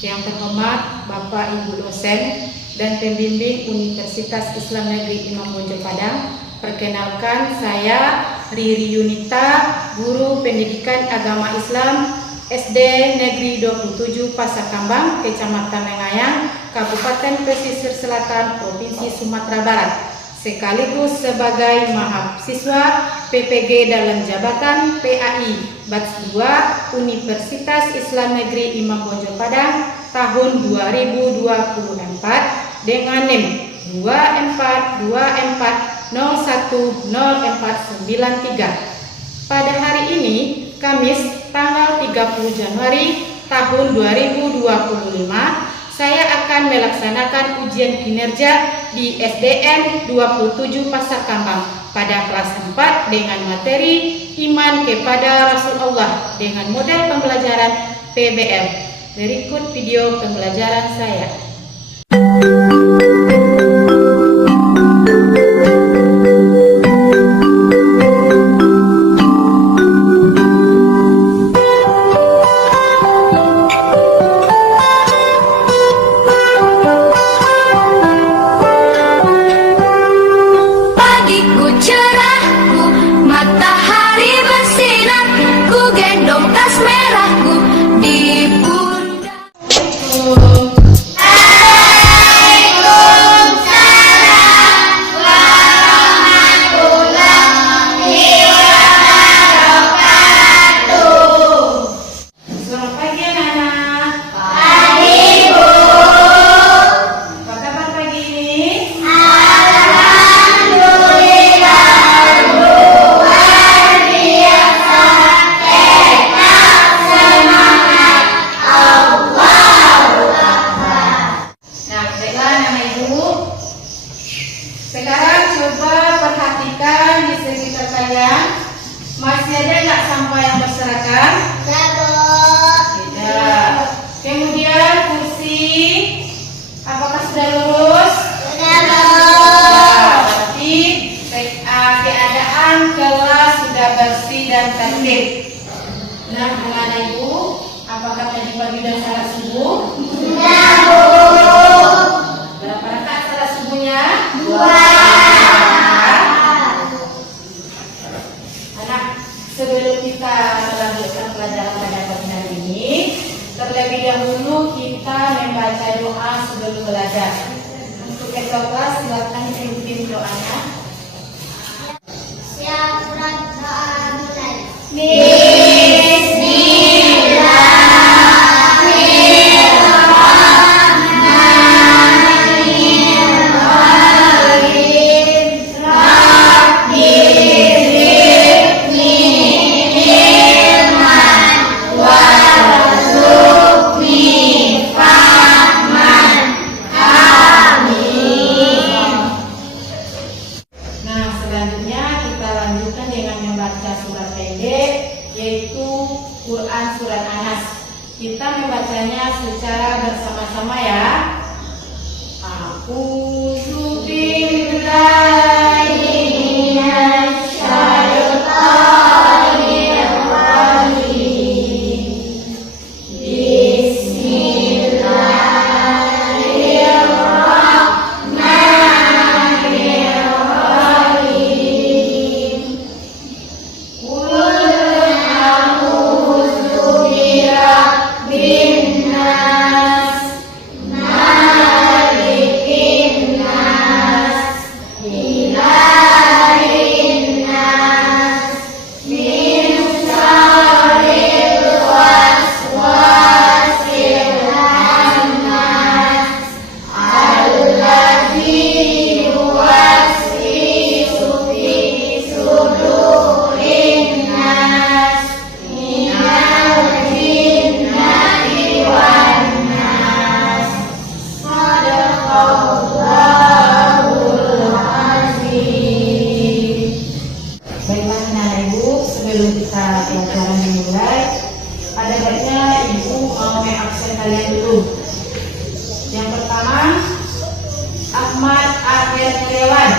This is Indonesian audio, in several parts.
Yang terhormat Bapak Ibu dosen dan pembimbing Universitas Islam Negeri Imam Bonjol Padang. Perkenalkan, saya Riri Yunita, guru pendidikan agama Islam SD Negeri 27 Pasar Kambang, Kecamatan Mengayang, Kabupaten Pesisir Selatan, Provinsi Sumatera Barat, sekaligus sebagai mahasiswa PPG dalam jabatan PAI Batch 2 Universitas Islam Negeri Imam Bonjol Padang tahun 2024 dengan NIM 2424010493. Pada hari ini, Kamis tanggal 30 Januari tahun 2025, saya akan melaksanakan ujian kinerja di SDN 27 Pasar Kambang pada kelas 4 dengan materi Iman kepada Rasulullah dengan model pembelajaran PBL. Berikut video pembelajaran saya. Sekarang coba perhatikan di sekitar kalian, masih ada nggak sampah yang berserakan? Tidak. Kemudian kursi, apakah sudah lurus? Berarti keadaan kelas sudah bersih dan tertib. Nah, dengan Ibu, apakah tadi pagi sudah salat subuh? Berapa rakaat salat subuhnya? 2. Anak, sebelum kita melanjutkan pelajaran pada pagi hari ini, terlebih dahulu kita membaca doa sebelum belajar. Untuk ketua kelas, silakan pimpin doanya. Quran Surat Anas. Kita membacanya secara bersama-sama ya. A'udzu billahi minasy syaithanir rajim. Bismillahirrahmanirrahim. Sebelum kita pelajaran dimulai, ada baiknya Ibu mau mengabsen kalian dulu. Yang pertama, Ahmad Akhir Lewan,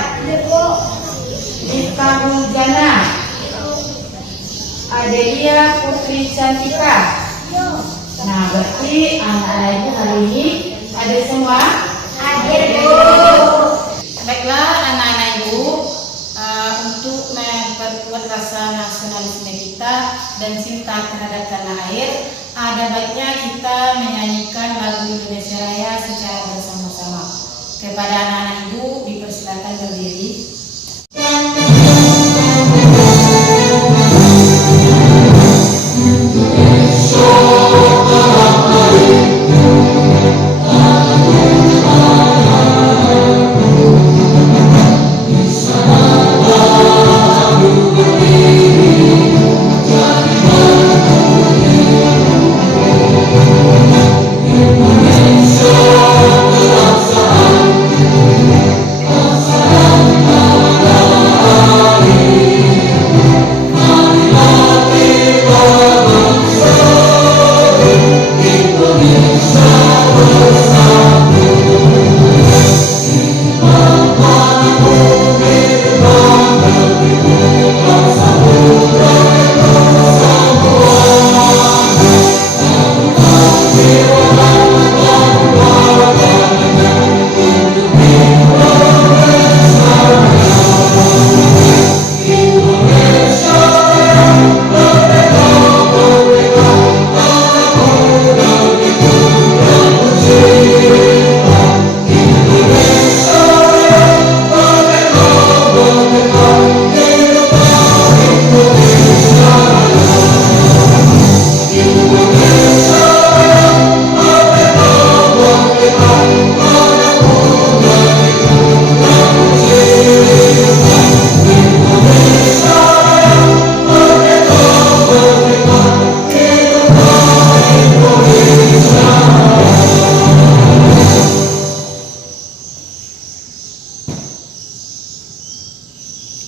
Mita Mujana, Adelia Putri Cantika, Nah, berarti anak-anak ibu hari ini ada semua? Hadir, Bu. Baiklah anak-anak ibu, untuk memperkuat rasa nasionalisme kita dan cinta terhadap tanah air, ada baiknya kita menyanyikan lagu Indonesia Raya secara bersama-sama. Kepada anak-anak ibu dipersilakan berdiri.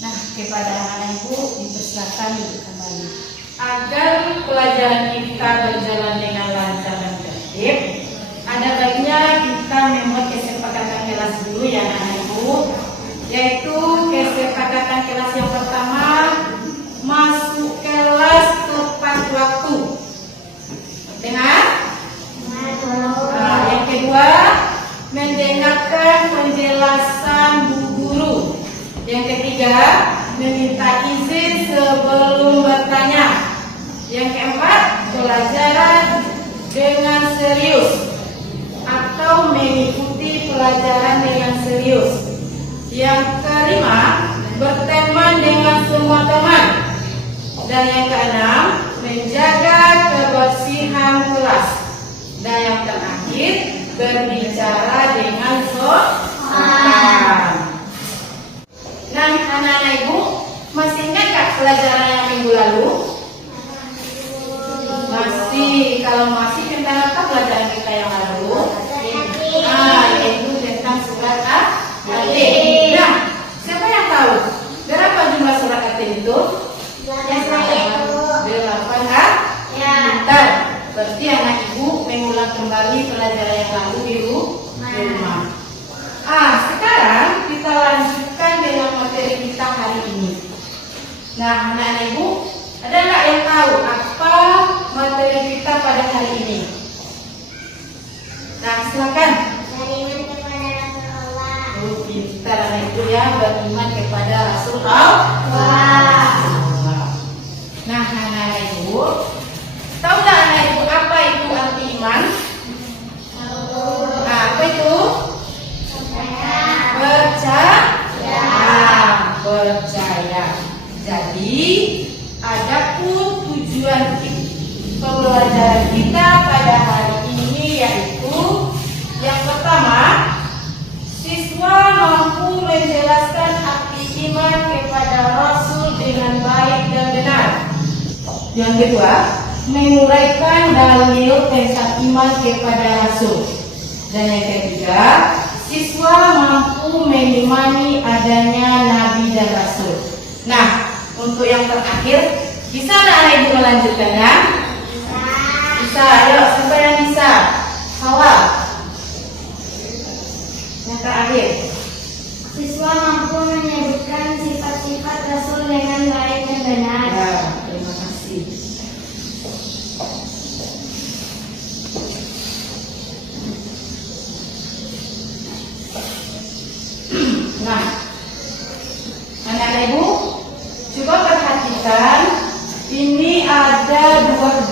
Nah, kepada anak-anak ibu dipersilakan duduk kembali. Agar pelajaran kita berjalan dengan lancar dan tertib, ada baiknya kita membuat kesepakatan kelas dulu ya anak-anak ibu, yaitu kesepakatan kelas yang pertama, masuk kelas tepat waktu. Dengar? Nah, yang kedua, mendengarkan penjelasan bu guru. Yang ketiga, meminta izin sebelum bertanya. Yang keempat, pelajaran dengan serius atau mengikuti pelajaran dengan serius. Yang kelima, berteman dengan semua teman. Dan yang keenam, menjaga kebersihan kelas. Dan yang terakhir, berbicara dengan sopan. Nah, anak-anak ibu, masih ingat gak pelajaran yang minggu lalu? Masih. Kalau masih, tentang apa pelajaran kita yang lalu? Yaitu tentang surat At-Tatin. Nah, siapa yang tahu berapa jumlah surat At-Tatin itu? 8 ayat. Berarti anak ibu mengulang kembali pelajaran yang lalu di rumah. Sekarang kita lanjutkan dengan materi kita hari ini. Nah, anak-anak ibu, ada nggak yang tahu apa materi kita pada hari ini? Nah, silakan. Beriman kepada Rasul Allah. Kita anak ibu ya, beriman kepada Rasul Allah. Nah, anak-anak ibu, tahu nggak anak ibu apa itu arti iman? Apa itu? Percaya. Jadi, adapun tujuan pembelajaran kita pada hari ini yaitu yang pertama, siswa mampu menjelaskan arti iman kepada Rasul dengan baik dan benar. Yang kedua, menguraikan dalil tentang iman kepada Rasul. Dan yang ketiga, siswa mampu mengimani adanya Nabi dan Rasul. Nah, untuk yang terakhir, bisa anak ibu melanjutkannya? Bisa. Ayo, siapa yang bisa? Hawa. Yang terakhir, Siswa mampu menyebutkan sifat-sifat Rasul dengan baik dan benar. ya, terima kasih.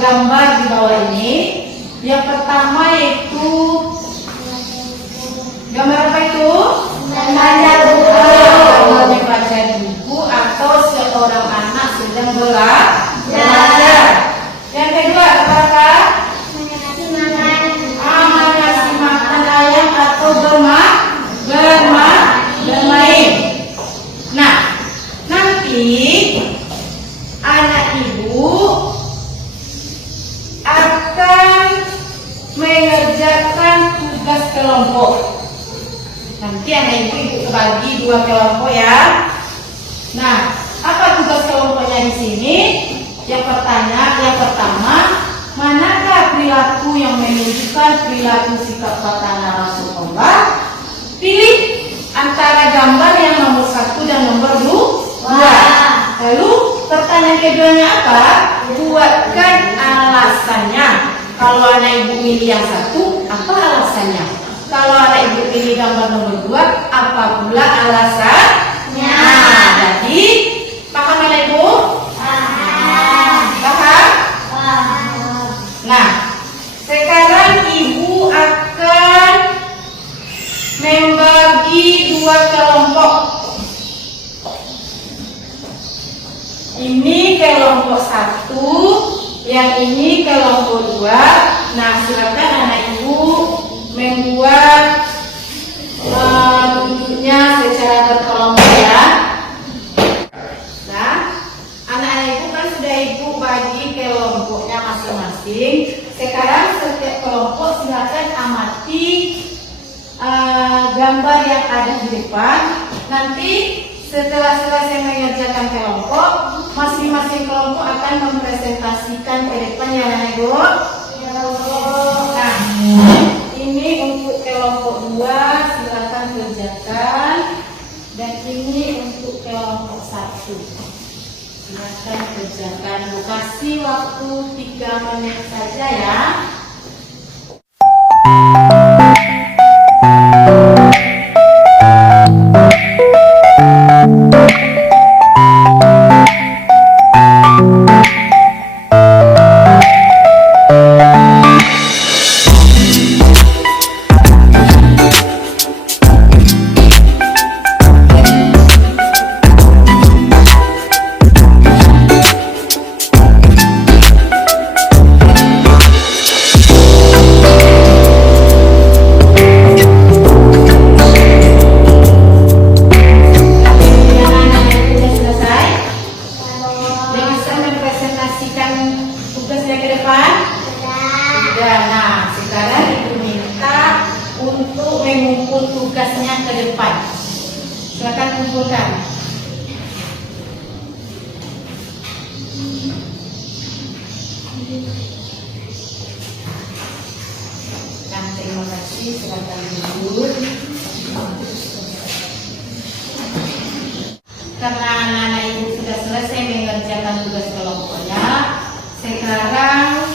gambar di bawah ini. Yang pertama yaitu gambar apa itu? Membaca buku. Gambar membaca buku atau seorang anak sedang belajar. Yang kedua apa? Mengasih makan. Mengasih makan ayam atau bermain. Nah, nanti anak ibu akan mengerjakan tugas kelompok. Nanti anak ibu bagi 2 kelompok ya. Nah, apa tugas kelompoknya di sini? Yang pertama, manakah perilaku yang menunjukkan perilaku sikap Fatana Rasulullah? Pilih antara gambar yang nomor 1 dan nomor 2. Lalu pertanyaan keduanya apa? Buatkan alasannya. Kalau anak ibu pilih yang 1, apa alasannya? Kalau anak ibu pilih gambar nomor 2, apa pula alasannya? Nah, jadi paham anak ibu? Paham? Nah, sekarang ibu akan membagi 2 kelompok. Ini kelompok 1, yang ini kelompok 2. Nah, silakan anak ibu membuat duduknya secara berkelompok ya. Nah, anak-anak ibu kan sudah ibu bagi kelompoknya masing-masing. Sekarang setiap kelompok silakan amati gambar yang ada di depan. Nanti setelah selesai mengerjakan kelompok, masing-masing kelompok akan mempresentasikan ke depan ya anak ibu. Nah, ini untuk kelompok 2 silakan kerjakan, dan ini untuk kelompok 1 silakan kerjakan. Kasih waktu 3 menit saja ya. Nah, sekarang ibu minta untuk mengumpul tugasnya ke depan. Silakan kumpulkan. Nah, terima kasih. Silakan duduk. Karena anak-anak ibu sudah selesai mengerjakan tugas kelompoknya, sekarang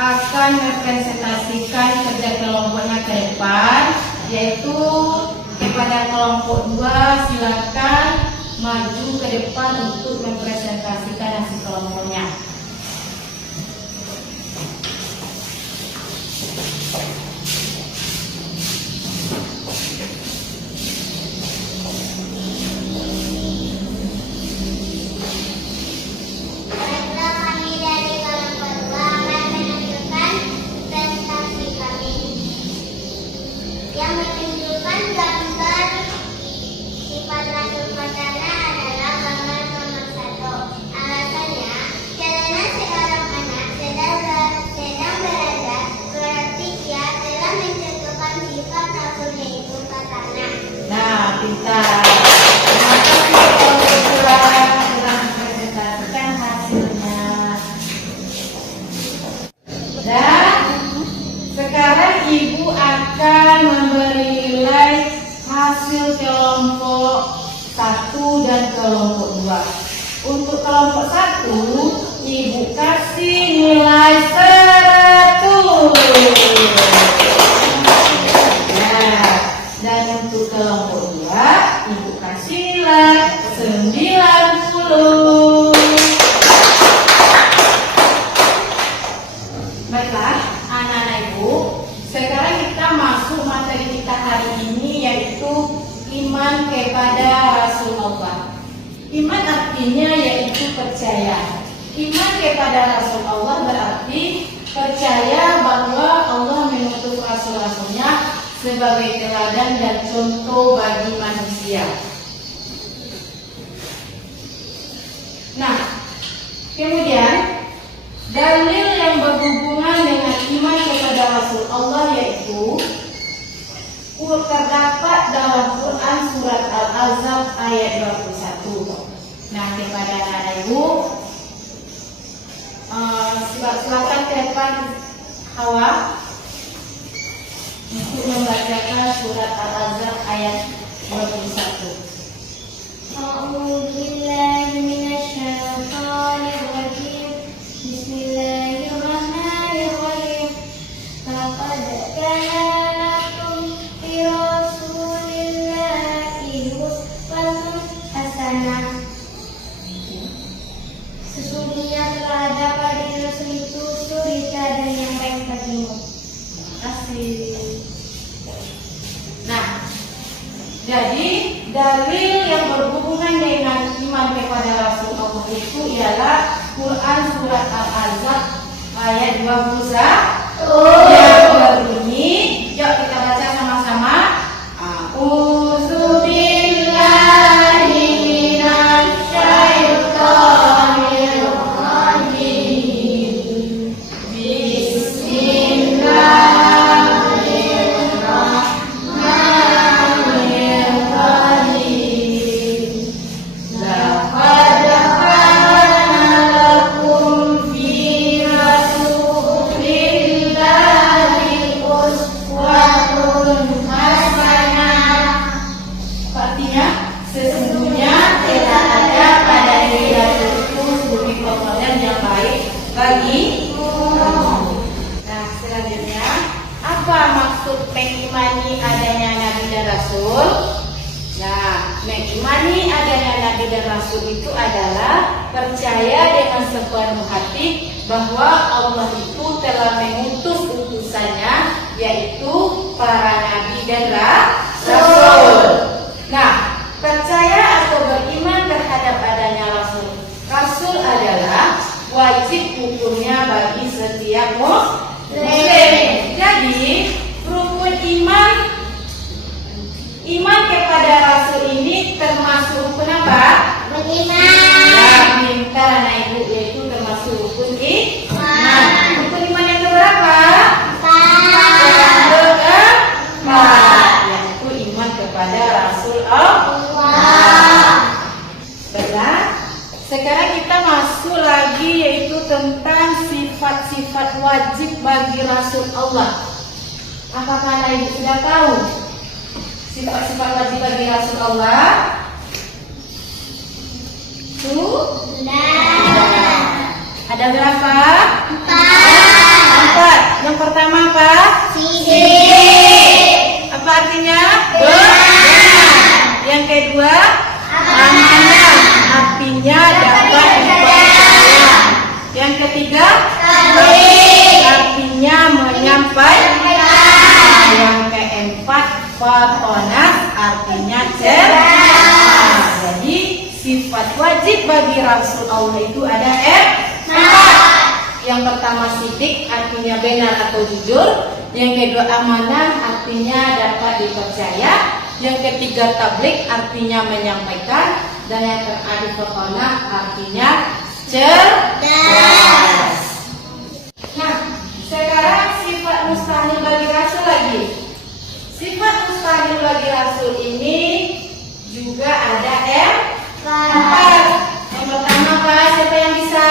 akan mempresentasikan kerja kelompoknya ke depan, yaitu kepada kelompok 2 silakan maju ke depan untuk mempresentasikan hasil kelompoknya. Pintar. Terima kasih telah mempresentasikan hasilnya. Dan sekarang ibu akan memberi nilai hasil kelompok 1 dan kelompok 2. Untuk kelompok 1, ibu kasih nilai 100. Dan untuk kelompok 2, ibu kasih nilai 90. hari ini yaitu iman kepada Rasulullah. Iman artinya yaitu percaya. Iman kepada Rasulullah berarti percaya bahwa Allah mengutus Rasul-Rasulnya sebagai teladan dan contoh bagi manusia. Nah, kemudian dalil yang berhubungan dengan iman kepada Rasul Allah yaitu terdapat dalam Quran surat Al-Ahzab ayat 21. Nah, kepada anak ibu, silakan ke depan Hawa untuk membacakan surat Al-Ahzab ayat 21. أعوذ بالله من الشيطان الرجيم بسم الله الرحمن الرحيم لقد كان لكم في رسول الله أسوة حسنة. Sesungguhnya telah ada pada Rasul itu suri teladan yang baik bagimu. Terima kasih. Nah, jadi dalil yang berhubungan dengan iman kepada Rasul Allah itu ialah Quran surat Al-Ahzab ayat 21 yang berbunyi, yuk kita baca sama-sama. A'udzu billahi minasyaitonir rajim. Sesungguhnya telah ada pada diri Rasul itu suri teladan yang baik bagimu. Nah, selanjutnya, apa maksud mengimani adanya Nabi dan Rasul? Nah, mengimani adanya Nabi dan Rasul itu adalah percaya dengan sepenuh hati bahwa Allah itu telah mengutus utusannya, yaitu para Nabi dan Rasul. Nah, percaya atau beriman terhadap adanya Rasul adalah wajib hukumnya bagi setiap muslim. Jadi, rukun iman kepada Rasul ini termasuk rukun apa? Beriman. Nah, pintar anak ibu, yaitu termasuk rukun iman. Rukun iman yang keberapa? Yang keempat, yaitu iman kepada Rasul Allah. Baiklah, sekarang kita masuk lagi yaitu tentang sifat-sifat wajib bagi Rasul Allah. Apakah anak ibu sudah tahu sifat-sifat wajib bagi Rasul Allah? Ada berapa? 4. Yang pertama apa? Sidik. Apa artinya? Benar. Yang kedua, amanah. Artinya dapat dipercaya. Yang ketiga, artinya menyampaikan. Yang keempat, fatonah. Artinya cerdas. Jadi sifat wajib bagi Rasul Allah itu ada 4. Yang pertama sidik, artinya benar atau jujur. Yang kedua amanah, artinya dapat dipercaya. Yang ketiga tabligh, artinya menyampaikan. Dan yang terakhir fatonah, artinya cerdas. Nah, sekarang sifat mustahil bagi Rasul lagi. Sifat mustahil bagi Rasul ini juga ada 4. Yang pertama apa? Siapa yang bisa?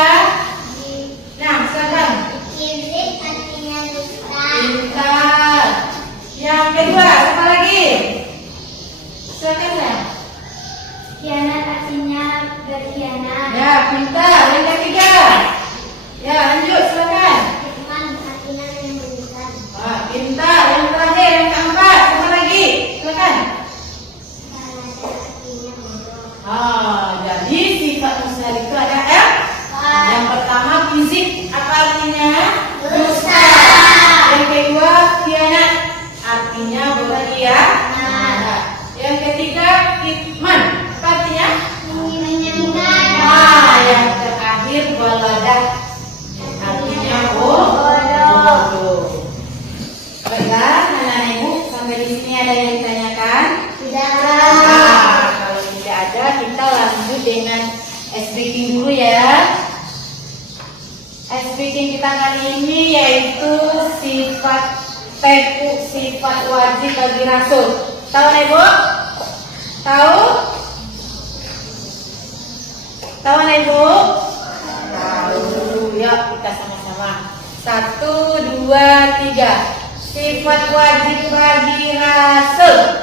Nah, silakan. Sidik artinya dusta. Pintar. Yang kedua, apa lagi? Silakan ya. Khianat artinya berkhianat. Ya, pintar. Yang ketiga. Ya, lanjut silakan. Iman artinya menyembunyikan. Pintar. Yang terakhir, yang keempat, apa lagi? Silakan. Salah artinya bodoh. Jadi sifat mustahil itu ada 4. Yang pertama fisik, apa artinya? Dusta. Yang kedua khianat, artinya berkhianat. di sini ada yang ditanyakan? Tidak. Kalau tidak ada, kita lanjut dengan speaking dulu ya. Speaking kita kali ini yaitu sifat teku, sifat wajib bagi Rasul. Tahu nih Bu? Tahu? Tahu nih Bu? Tahu. Yuk kita sama-sama. 1, 2, 3. Sifat wajib bagi Rasul.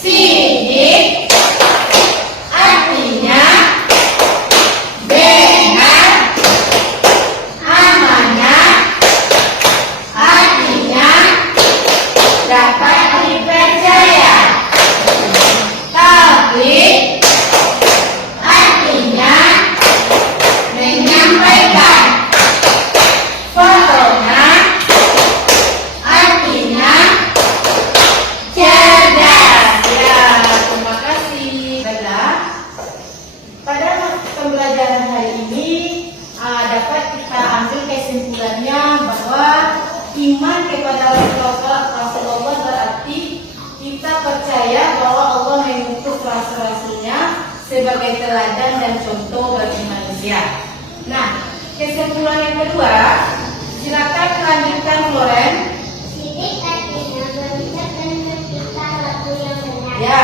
Sidik. Artinya benar. Amanah. Artinya dapat dipercaya. Tabligh. Artinya menyampaikan. Fatohah. Artinya cerdas. Ya, terima kasih. Baiklah. Pada pembelajaran hari ini dapat kita ambil kesimpulannya bahwa iman kepada Rasulullah berarti kita percaya bahwa Allah mengutus rasul-rasulnya sebagai teladan dan contoh bagi manusia. Nah, kesimpulan yang kedua, silakan lanjutkan Loren. Sidik artinya berucap dan bertingkah laku yang benar. Ya,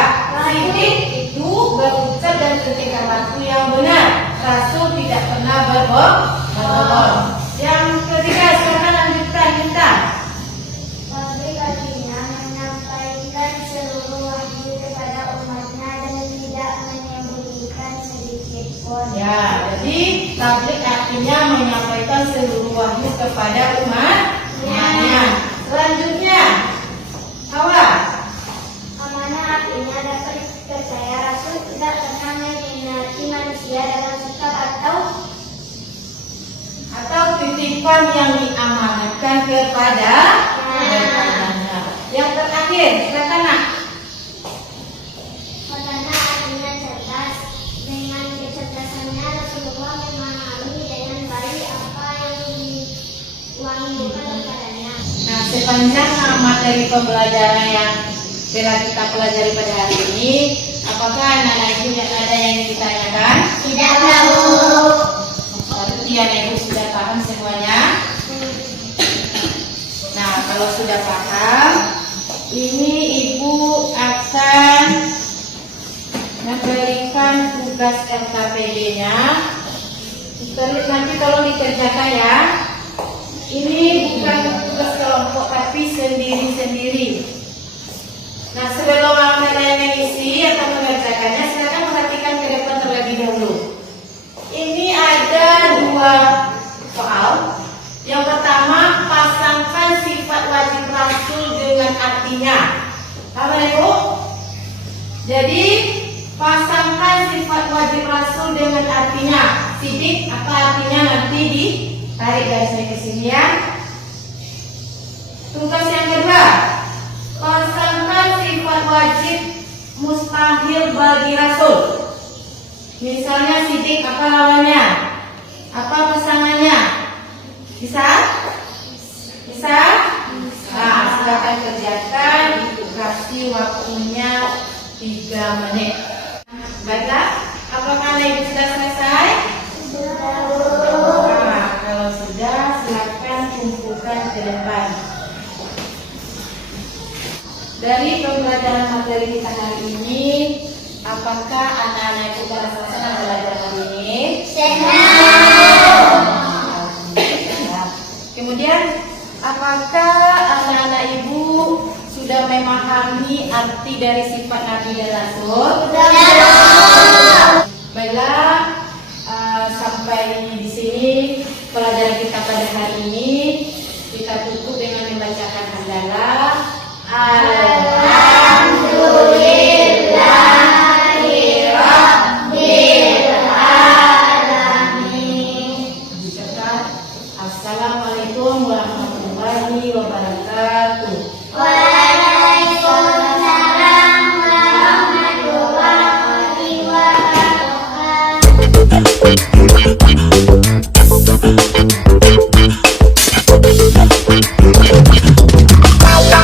sidik itu berucap dan bertingkah laku yang benar. Rasul tidak pernah berbohong. Yang ketiga, silakan lanjutkan kita. Tabligh artinya menyampaikan seluruh wahyu kepada umatnya dan tidak menyembunyikan sedikit pun. Ya, jadi tabligh artinya menyampaikan seluruh wahyu kepada umatnya. Selanjutnya, Hawa. Amanah artinya dapat dipercaya. Rasul tidak pernah mengkhianati manusia dalam sikap atau titipan yang diamanatkan kepadanya. Yang terakhir, silakan Nak. Amanah artinya cerdas. Dengan kecerdasannya Rasulullah memahami dengan baik apa yang diwahyukan kepadanya. Nah, sepanjang materi pembelajaran yang telah kita pelajari pada hari ini, apakah anak-anak ibu ada yang ditanyakan? Tidak tahu. Berarti anak ibu sudah paham semuanya. Nah, kalau sudah paham, ini ibu akan memberikan tugas LKPD-nya. Nanti kalau dikerjakan ya, ini bukan tugas kelompok tapi sendiri-sendiri. Nah, sebelum ada yang mengisi atau mengerjakannya, silakan perhatikan ke depan terlebih dahulu. Ini ada 2 soal. Yang pertama, pasangkan sifat wajib Rasul dengan artinya. Apa Ibu? Jadi, pasangkan sifat wajib Rasul dengan artinya. Sidik, apa artinya nanti ditarik garisnya ke sini ya. Tugas yang kedua, pasangkan sifat wajib mustahil bagi Rasul. Misalnya sidik, apa lawannya? Apa pasangannya? Bisa? Bisa? Nah, silakan kerjakan. Ibu kasih waktunya 3 menit. Baiklah, apakah Ibu sudah selesai? Nah, kalau sudah, silakan kumpulkan ke depan. Dari pembelajaran materi kita hari ini, apakah anak-anak ibu pada senang belajar hari ini? Senang. Kemudian, apakah anak-anak ibu sudah memahami arti dari sifat Nabi dan Rasul? Baiklah, sampai di sini pelajaran kita pada hari ini. Kita tutup dengan membacakan hamdalah. Assalamualaikum warahmatullahi wabarakatuh. Waalaikumsalam warahmatullahi wabarakatuh.